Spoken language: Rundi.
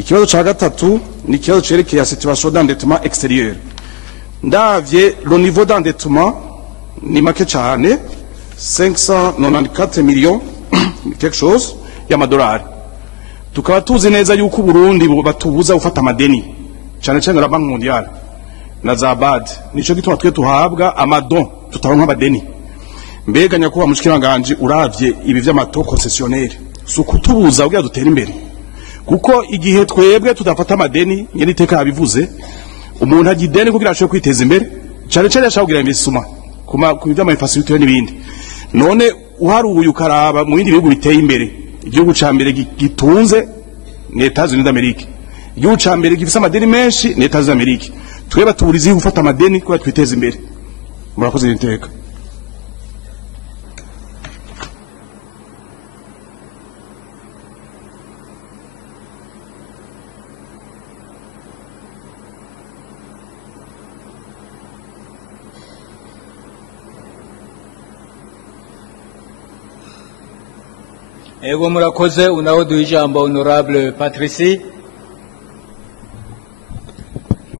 ikibazo ca gatatu ni ikibazo cerekeye ya situation d'endettement extérieur. Ndavye le niveau d'endettement ni make cyane 594 millions quelque chose y'amadolari. Tukaba tuzi neza yuko Burundi batubuza gufata amadeni cyane cyane na Banki Mondiale na za BAD, nico gituma twe tuhabwa amadon tutaronka amadeni. Mbega nyakuba mushikiranganje uravye ibi vy'amato concessionnaire sukutubuza kugira dutera imbere, kuko igihe twebwe tudafata amadeni nyene iteka yabivuze umuntu agideni kugira ashobore kwiteza imbere cyane cyane yashaka kugira imisuma ku by'ama infrastructure n'ibindi. None uharuye ukaraba mu bindi bihugu biteye imbere, igihugu ca mbere gitunze ni Etats-Unis d'Amerique, igihugu ca mbere gifise amadeni menshi ni Etats-Unis d'Amerique. Tweba tuburizi gufata amadeni kugira twiteze imbere. Murakoze n'iteka. Ego murakoze, unaho duha ijambo Honorable Patricie.